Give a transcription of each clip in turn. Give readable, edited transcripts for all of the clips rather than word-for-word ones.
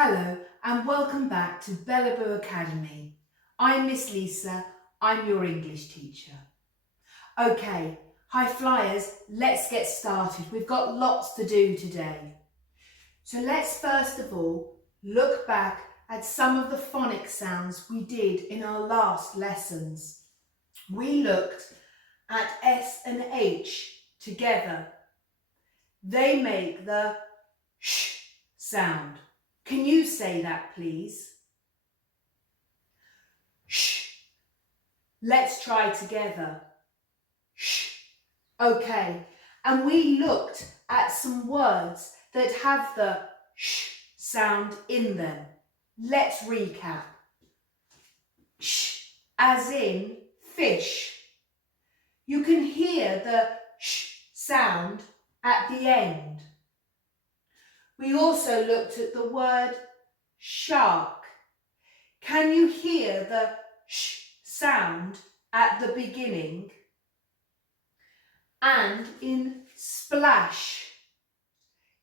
Hello and welcome back to Bellaboo Academy. I'm Miss Lisa, I'm your English teacher. Okay, high flyers, let's get started. We've got lots to do today. So let's first of all look back at some of the phonic sounds we did in our last lessons. We looked at S and H together. They make the sh sound. Can you say that, please? Sh. Let's try together. Sh. Okay, and we looked at some words that have the sh sound in them. Let's recap. Sh, as in fish. You can hear the sh sound at the end. We also looked at the word shark. Can you hear the sh sound at the beginning? And in splash,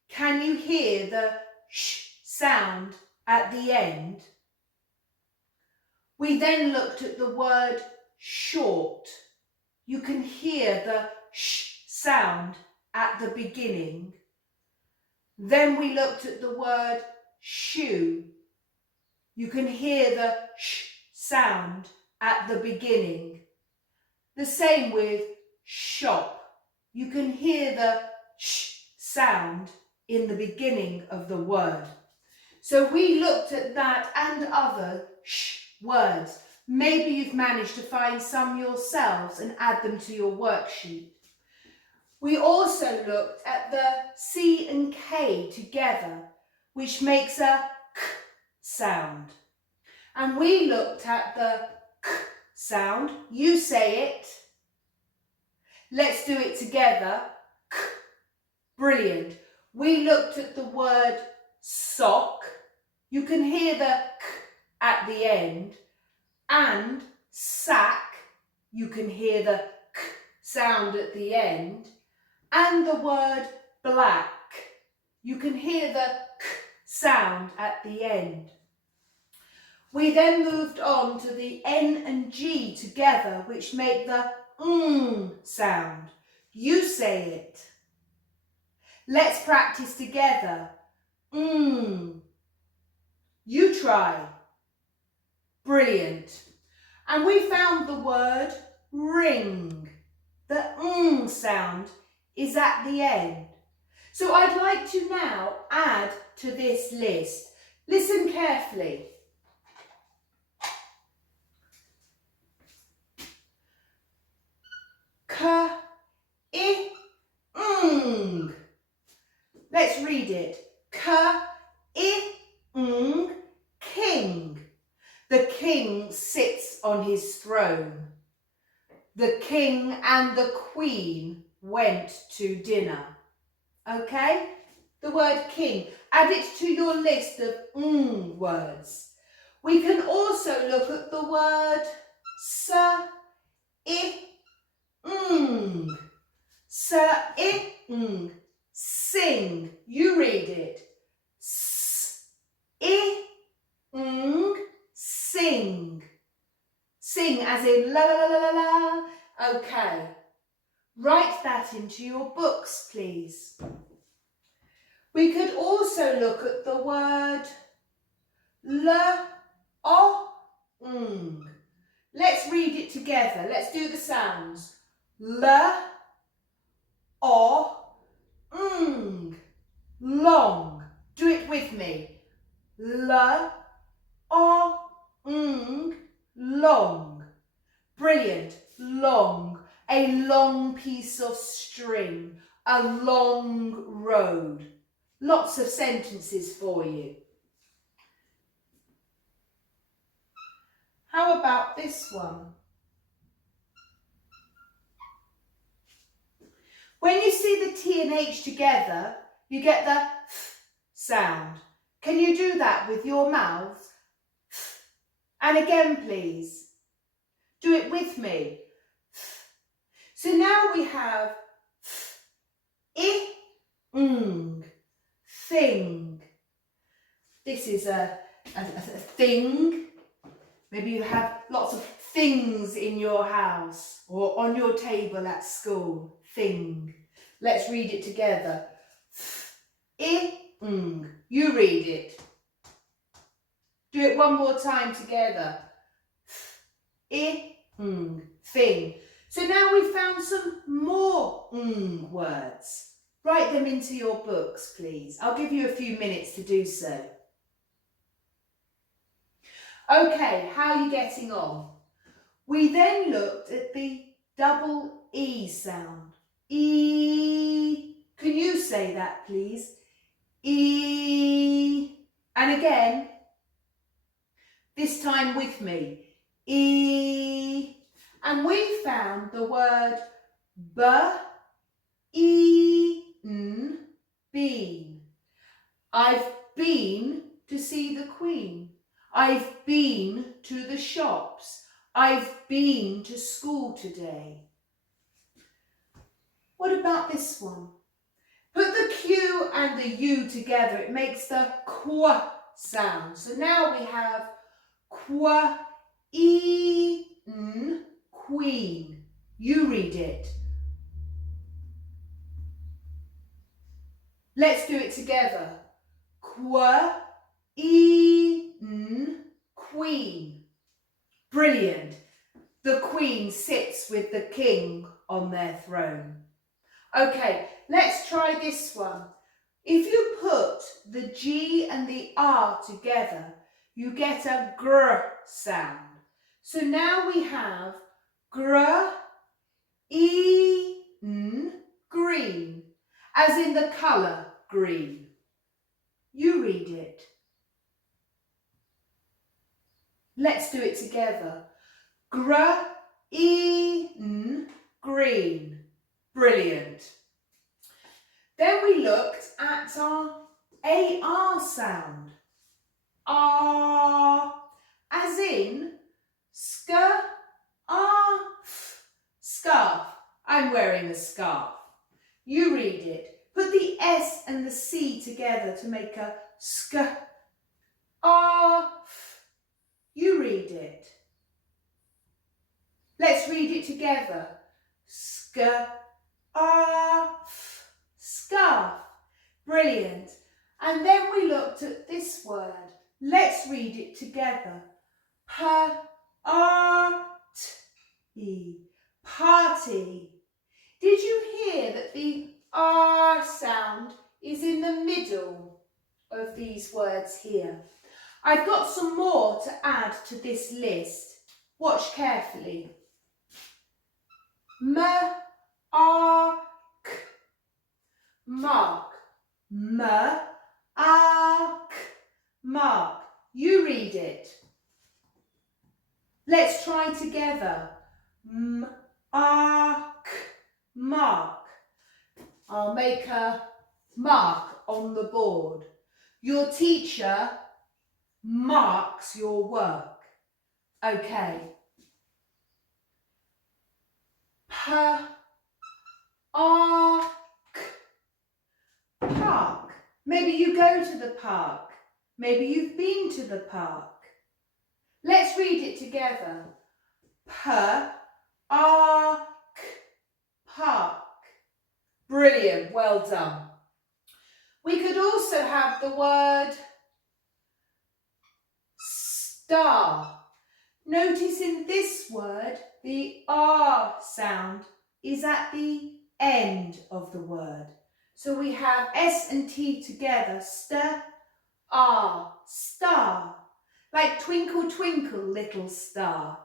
can you hear the sh sound at the end? We then looked at the word short. You can hear the sh sound at the beginning. Then we looked at the word shoe. You can hear the sh sound at the beginning. The same with shop. You can hear the sh sound in the beginning of the word. So we looked at that and other sh words. Maybe you've managed to find some yourselves and add them to your worksheet. We also looked at the C and K together, which makes a k sound. And we looked at the k sound. You say it. Let's do it together. K. Brilliant. We looked at the word sock. You can hear the k at the end. And sack. You can hear the k sound at the end. And the word black. You can hear the k sound at the end. We then moved on to the N and G together, which make the sound. You say it. Let's practice together. You try. Brilliant. And we found the word ring. The sound is at the end. So I'd like to now add to this list. Listen carefully. K, I, ng. Let's read it. K, I, ng, king. The king sits on his throne. The king and the queen went to dinner. Okay? The word king. Add it to your list of words. We can also look at the word sa, I, ng. Sa, I, ng. Sing. You read it. S, I, ng. Sing. Sing as in la la la la la. Okay. Write that into your books, please. We could also look at the word la, o, ng. Let's read it together. Let's do the sounds. La, o, ng. Long. Do it with me. La, o, ng. Long. Brilliant. Long. A long piece of string. A long road. Lots of sentences for you. How about this one? When you see the T and H together, you get the th sound. Can you do that with your mouth? And again, please. Do it with me. So now we have I, ng, thing. This is a thing. Maybe you have lots of things in your house or on your table at school. Thing. Let's read it together. Ing. You read it. Do it one more time together. Ing. Thing. So now we've found some more words. Write them into your books, please. I'll give you a few minutes to do so. Okay, how are you getting on? We then looked at the double E sound. E. Can you say that, please? E. And again, this time with me. E. And we found the word be-in, been. I've been to see the Queen. I've been to the shops. I've been to school today. What about this one? Put the Q and the U together. It makes the qu sound. So now we have qu-in, queen. You read it. Let's do it together. Qu-in, queen. Brilliant. The queen sits with the king on their throne. Okay, let's try this one. If you put the G and the R together, you get a gr sound. So now we have gr-in, green, as in the colour green. You read it. Let's do it together. Gr-in, green. Brilliant. Then we looked at our AR sound. R, as in scarf. Scarf. I'm wearing a scarf. You read it. Put the S and the C together to make a scarf. You read it. Let's read it together. Scarf. Scarf. Brilliant. And then we looked at this word. Let's read it together. Party. Party. Did you hear that the R sound is in the middle of these words here? I've got some more to add to this list. Watch carefully. Mark. Mark. Mark. You read it. Let's try together. Mark. I'll make a mark on the board. Your teacher marks your work. Okay. Park. Park. Maybe you go to the park. Maybe you've been to the park. Let's read it together. Park. Brilliant, well done. We could also have the word star. Notice in this word, the R sound is at the end of the word. So we have S and T together, star, star. Like twinkle, twinkle, little star.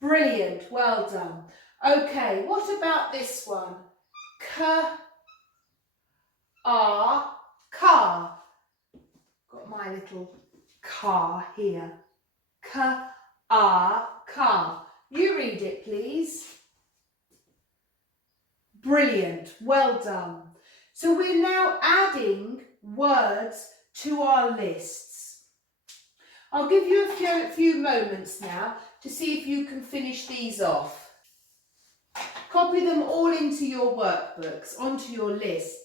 Brilliant, well done. Okay, what about this one? Car. Got my little car here. Car. You read it, please. Brilliant, well done. So we're now adding words to our lists. I'll give you a few moments now to see if you can finish these off. Copy them all into your workbooks, onto your list.